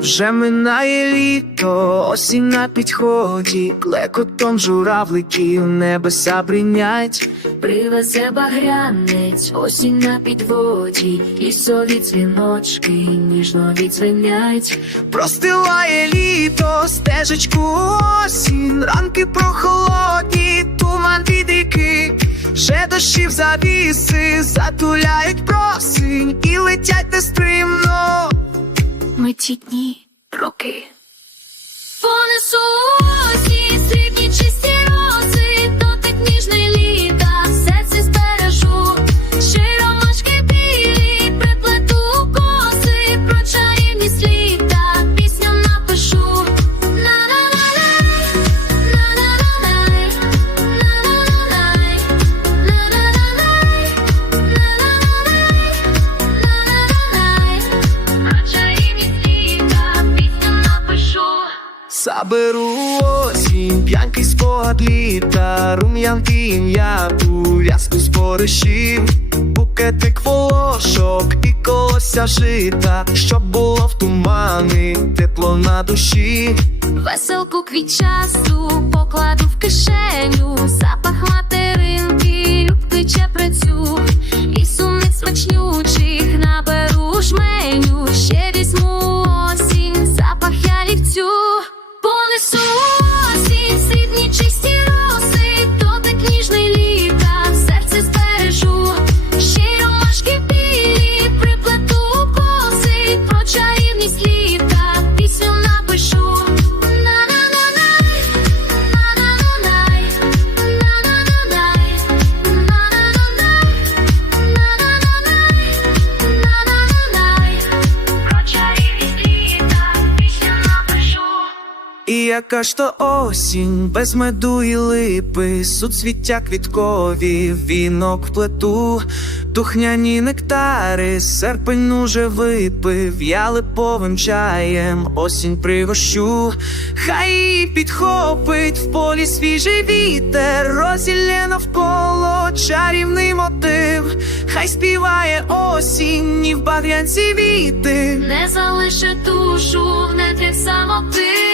Вже минає літо, осінь на підході, клекотом журавликів небеса бринять. Привезе багрянець, осінь на підводі, лісові дзвіночки ніжно відзвенять. Простилає літо, стежечку осінь, ранки прохолодні, туман від ріки, ще дощів завіси, затуляють просинь і летять нестримно. Ті дні, роки. Понесу Заберу осінь, п'янкий спогад літа, рум'янки ту рязку споришів, букетик волошок і колося жита, щоб було в тумани, тепло на душі. Веселку квітчасту покладу в кишеню, І яка ж то осінь, без меду і липи, суцвіття квіткові, вінок плету, тухняні нектари, серпень уже випив, я липовим чаєм, осінь пригощу, хай підхопить в полі свіжий вітер, розілє навколо чарівний мотив, хай співає осінь, і в багрянці віти. Не залише душу в нетрях самоти.